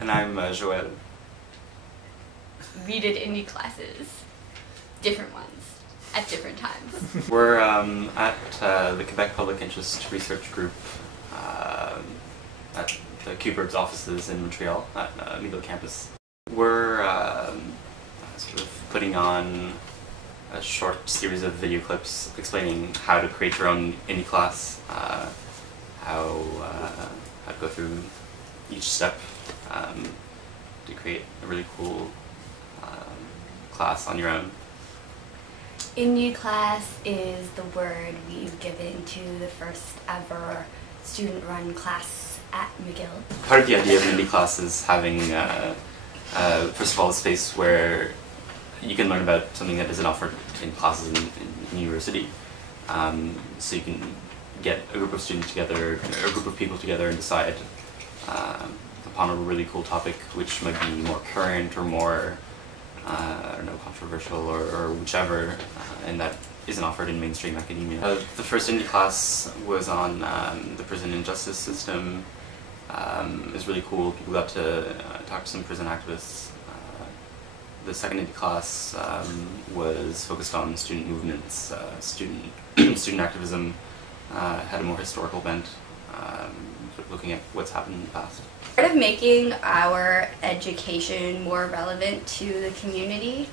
And I'm Joël. We did indie classes, different ones, at different times. We're at the Quebec Public Interest Research Group at the Q-Bird's offices in Montreal at McGill campus. We're sort of putting on a short series of video clips explaining how to create your own indie class, how to go through each step to create a really cool class on your own. Indyclass is the word we've given to the first ever student-run class at McGill. Part of the idea of an Indyclass is having, first of all, a space where you can learn about something that isn't offered in classes in university. So you can get a group of students together, a group of people together, and decide upon a really cool topic, which might be more current or more, I don't know, controversial or whichever, and that isn't offered in mainstream academia. The first indie class was on the prison and justice system. It was really cool. People got to talk to some prison activists. The second indie class was focused on student movements, student activism, had a more historical bent, sort of looking at what's happened in the past. Part of making our education more relevant to the community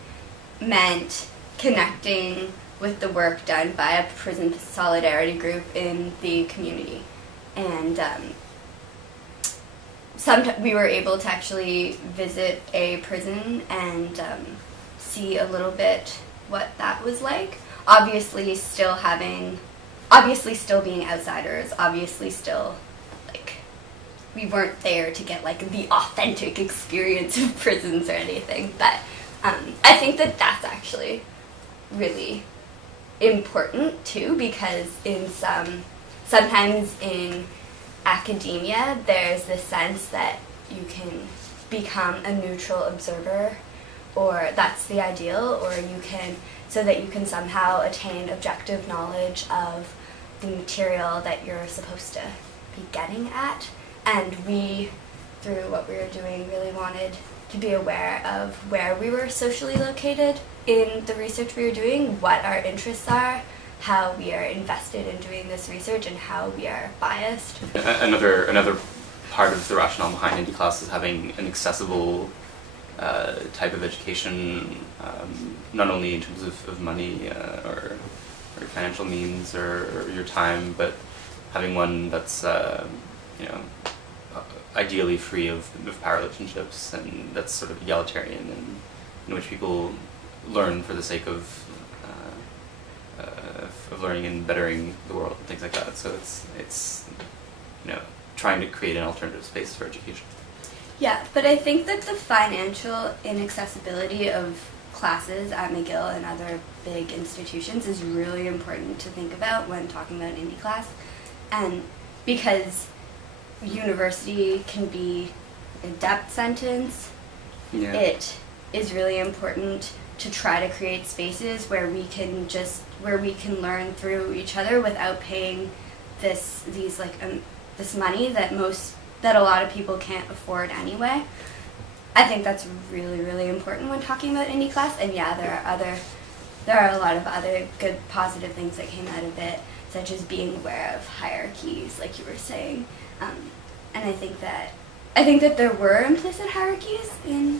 meant connecting with the work done by a prison solidarity group in the community. And we were able to actually visit a prison and see a little bit what that was like. Obviously still being outsiders, obviously still, like, we weren't there to get like the authentic experience of prisons or anything, but I think that that's actually really important too, because sometimes in academia there's this sense that you can become a neutral observer, or that's the ideal, or you can, so that you can somehow attain objective knowledge of the material that you're supposed to be getting at. And we, through what we were doing, really wanted to be aware of where we were socially located in the research we were doing, what our interests are, how we are invested in doing this research, and how we are biased. Another part of the rationale behind Indyclass is having an accessible type of education, not only in terms of money or financial means or your time, but having one that's ideally free of power relationships, and that's sort of egalitarian, and in which people learn for the sake of learning and bettering the world and things like that. So it's trying to create an alternative space for education. Yeah, but I think that the financial inaccessibility of classes at McGill and other big institutions is really important to think about when talking about Indyclass, and because university can be a debt sentence, yeah. It is really important to try to create spaces where we can learn through each other without paying this money that a lot of people can't afford anyway. I think that's really, really important when talking about Indyclass, and yeah, there are a lot of other good positive things that came out of it, such as being aware of hierarchies, like you were saying. And I think that there were implicit hierarchies in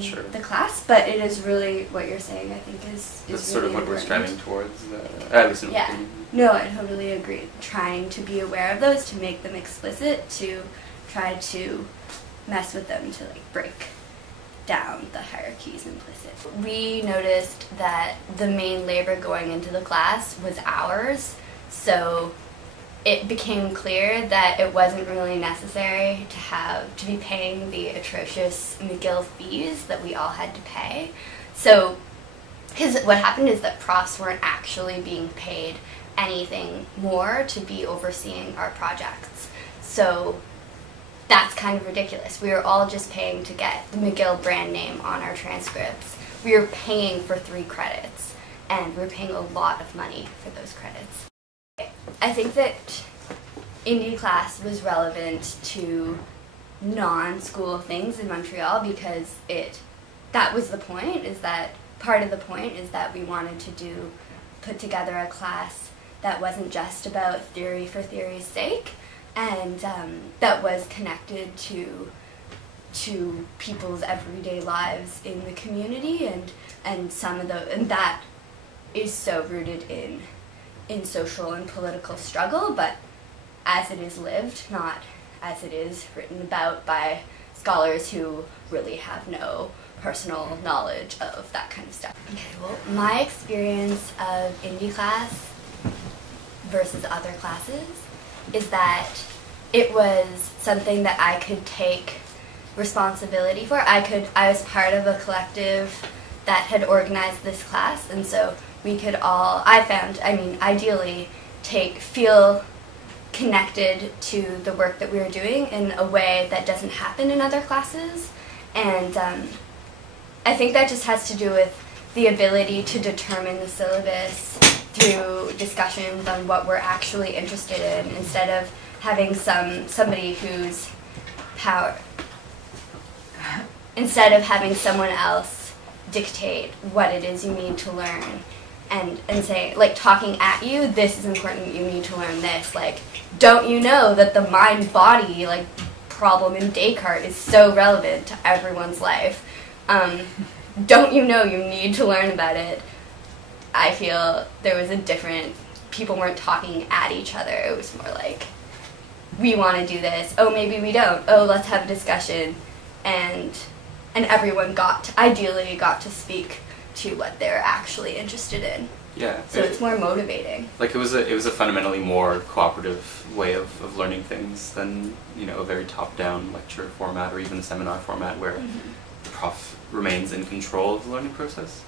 Sure. the class, but it is really what you're saying, I think, is That's really sort of what important. we're striving towards, at least in Yeah. No, I totally agree. Trying to be aware of those, to make them explicit, to try to mess with them, to like break down the hierarchies implicit. We noticed that the main labor going into the class was hours, so it became clear that it wasn't really necessary to be paying the atrocious McGill fees that we all had to pay. So, because what happened is that profs weren't actually being paid anything more to be overseeing our projects. So that's kind of ridiculous. We were all just paying to get the McGill brand name on our transcripts. We were paying for 3 credits, and we were paying a lot of money for those credits. I think that Indyclass was relevant to non-school things in Montreal because that was the point, is that part of the point is that we wanted to put together a class that wasn't just about theory for theory's sake, and that was connected to people's everyday lives in the community, and that is so rooted in social and political struggle, but as it is lived, not as it is written about by scholars who really have no personal knowledge of that kind of stuff. Okay, well, my experience of Indyclass versus other classes is that it was something that I could take responsibility for. I was part of a collective that had organized this class, and so we could all, ideally feel connected to the work that we were doing in a way that doesn't happen in other classes. And I think that just has to do with the ability to determine the syllabus through discussions on what we're actually interested in, instead of having somebody who's instead of having someone else dictate what it is you need to learn and say, like, talking at you, this is important, you need to learn this. Like, don't you know that the mind-body, like, problem in Descartes is so relevant to everyone's life? Don't you know you need to learn about it? I feel there was people weren't talking at each other. It was more like, we want to do this. Oh, maybe we don't. Oh, let's have a discussion. And everyone ideally got to speak to what they're actually interested in. Yeah. So it's more motivating. Like, it was a fundamentally more cooperative way of learning things than, a very top-down lecture format or even a seminar format where the prof remains in control of the learning process.